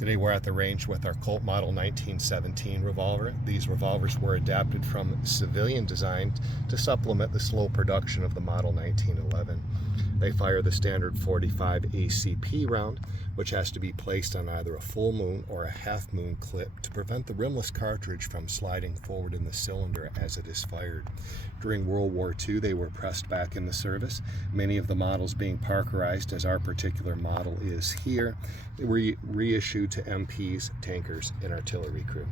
Today we're at the range with our Colt Model 1917 revolver. These revolvers were adapted from civilian design to supplement the slow production of the Model 1911. They fire the standard 45 ACP round, which has to be placed on either a full moon or a half moon clip to prevent the rimless cartridge from sliding forward in the cylinder as it is fired. During World War II, they were pressed back into service, many of the models being Parkerized, as our particular model is here. They were reissued to MPs, tankers, and artillery crew.